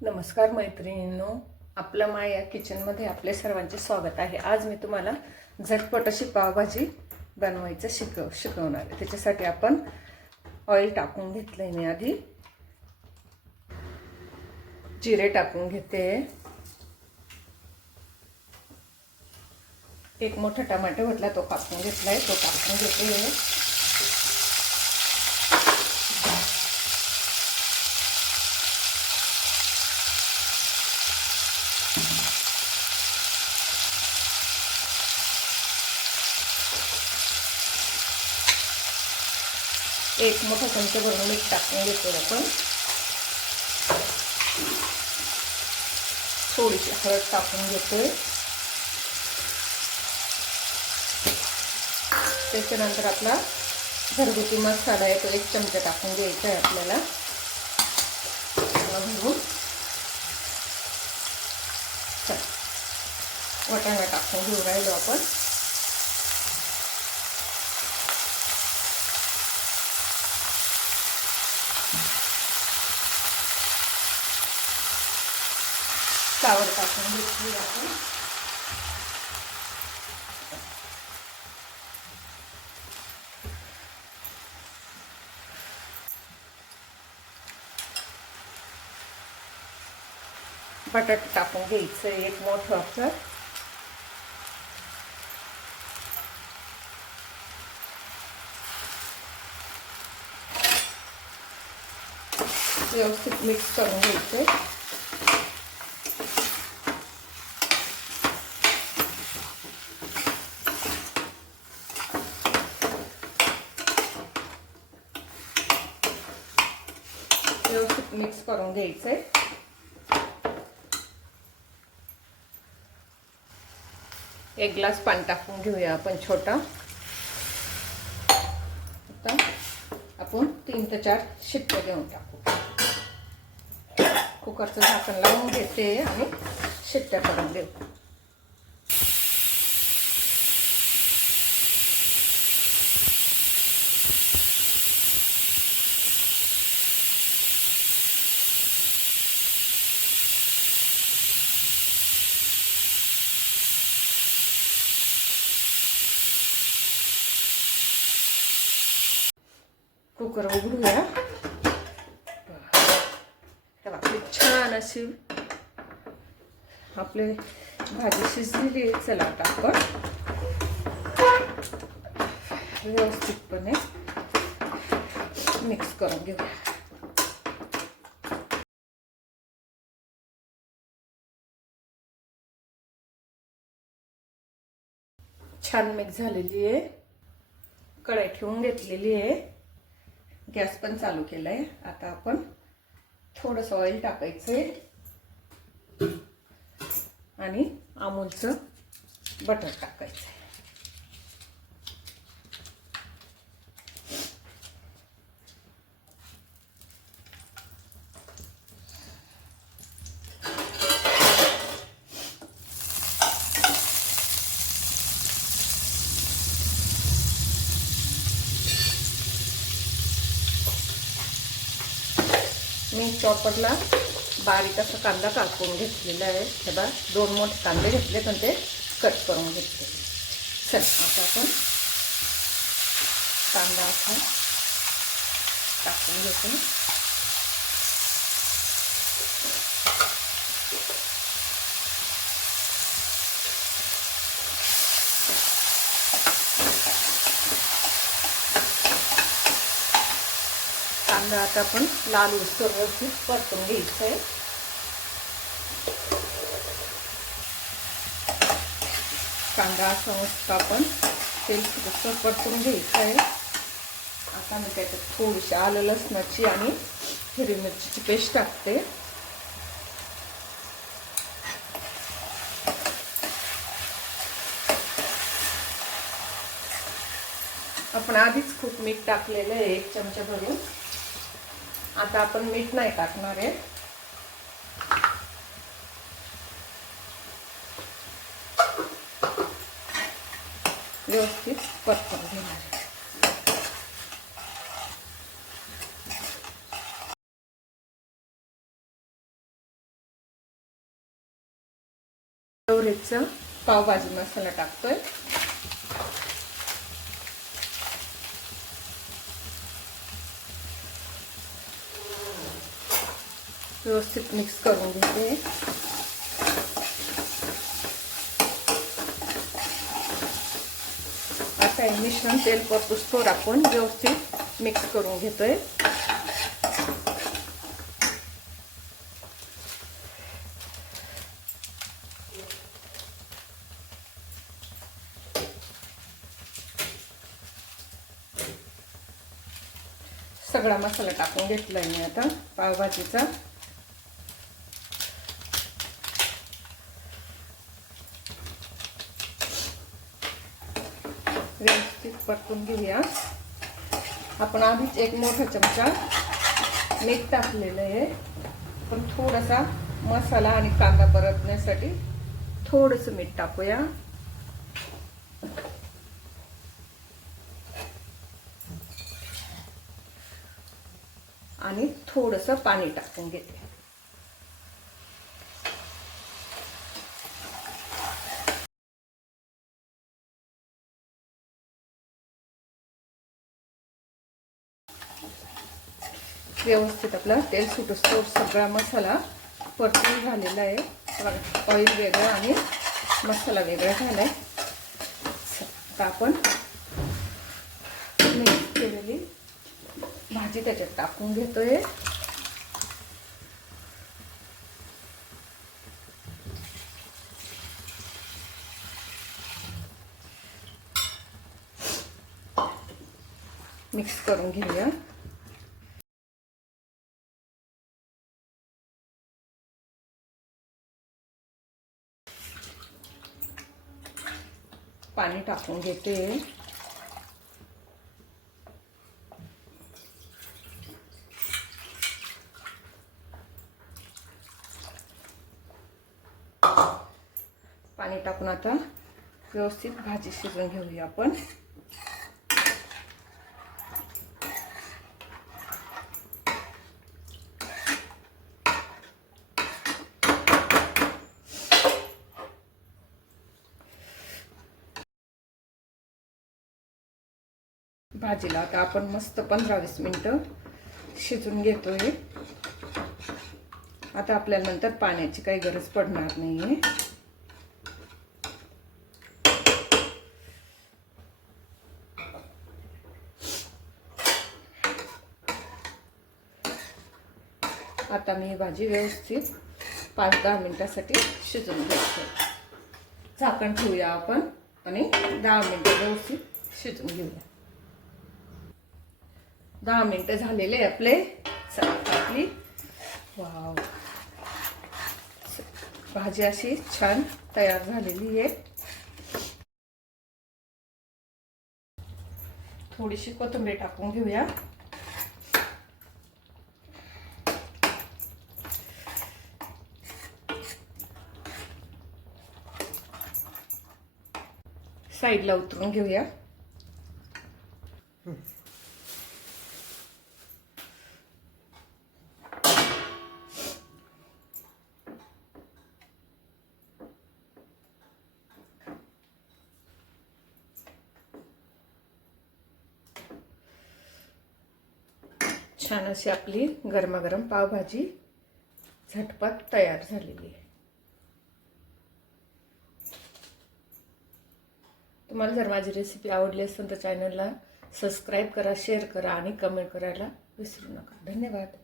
नमस्कार मैत्रिणींनो, आपल्या माया किचनमध्ये आपले सर्वांचे स्वागत आहे। आज मी तुम्हाला झटपट अशी पावभाजी बनवायचं शिकवणार आहे। त्याच्यासाठी आपण ऑइल टाकून घेतलंय। मी आधी जिरे टाकून घेते। एक मोठा टमाटो घेतला, तो कापून घेतलाय, तो टाकून घेते। एक मोठा चमचा भरून मीठ टाकून घेतो आपण। थोडीशी हळद टाकून घेतोय। त्याच्यानंतर आपला घरगुती मसाला आहे, तो 1 चमचा टाकून घ्यायचा आहे आपल्याला। वाटाणा टाकून घेऊ राहिलो आपण। फ्लावर टाकून घेतली आपण। बटाटे टाकून घ्यायचं एक मोठं आपलं। व्यवस्थित मिक्स करून घ्यायचं। व्यवस्थित मिक्स करून घ्यायचंय। एक ग्लास पाणी टाकून घेऊया आपण छोटा। आता आपण 3 ते 4 शिट्ट्या देऊन टाकू। कुकरचं झाकण लावून घेते आणि शिट्ट्या करून देऊ। कुकर उघडूया। आपली छान अशी आपली भाजी शिजलेली आहे। चला आता आपण व्यवस्थितपणे मिक्स करून घेऊया। छान मिक्स झालेली आहे। कढई ठेवून घेतलेली आहे। गॅस पण चालू केलाय। आता आपण थोडंसं ऑइल टाकायचंय आणि अमूलचं बटर टाकायचंय। मी चॉपरला बारीक असा कांदा कापून घेतलेला आहे। तेव्हा 2 मोठे कांदे घेतले, पण ते कट करून घेतले। चल आता आपण कांदा असा टाकून घेतो। कांदा आता आपण लाल होईस्तोवर व्यवस्थित परतून घ्यायचा आहे। कांदा असा मस्त आपण तेल सुटसर परतून घ्यायचं आहे। आता मी त्याच्यात थोडीशी आलं लसणाची आणि हिरवी मिरचीची पेस्ट टाकते। आपण आधीच खूप मीठ टाकलेलं आहे, 1 चमचा भरून। आता आपण मीठ नाही टाकणार आहे। व्यवस्थित परतून घेणार आहे। एव्हरेजचा पावभाजी मसाला टाकतोय. व्यवस्थित मिक्स करून घेते. आता हे मिश्रण तेल परतूस्तोवर आपण व्यवस्थित मिक्स करून घेतोय. सगळा मसाला टाकून घेतलाय मी आता पावभाजीचा. व्यवस्थित परतून घेऊया. आपण आधीच एक मोठा चमचा मीठ टाकलेलं आहे, पण थोडासा मसाला आणि कांदा परतण्यासाठी थोडंसं मीठ टाकूया. आणि थोडंसं पाणी टाकून घेते. व्यवस्थित आपला तेल सुटतो सगळा मसाला परतून झालेला आहे. ऑइल वेगळं आणि मसाला वेगळा झालाय. आता आपण मिक्स केलेली भाजी त्याच्यात टाकून घेतोय. मिक्स करून घेऊया. पाणी टाकून घेते. पाणी टाकून आता व्यवस्थित भाजी शिजवून घेऊया आपण. भाजीला आता आपण मस्त 15-20 मिनिटं शिजून घेतोय. आता आपल्याला नंतर पाण्याची काही गरज पडणार नाहीये. आता मी ही भाजी व्यवस्थित 5-10 मिनिटांसाठी शिजवून घेते. झाकण ठेवूया आपण आणि 10 मिनिटं व्यवस्थित शिजवून घेऊया. 10 मिनिटं झालेले आपले. आपली वाव भाजी अशी छान तयार झालेली आहे. थोडीशी कोथिंबीर टाकून घेऊया. साईडला उतरून घेऊया. छान अशी आपली गरमागरम पावभाजी झटपट तयार झालेली आहे. तुम्हाला जर माझी रेसिपी आवडली असेल तर चॅनलला सबस्क्राईब करा, शेअर करा आणि कमेंट करायला विसरू नका. धन्यवाद.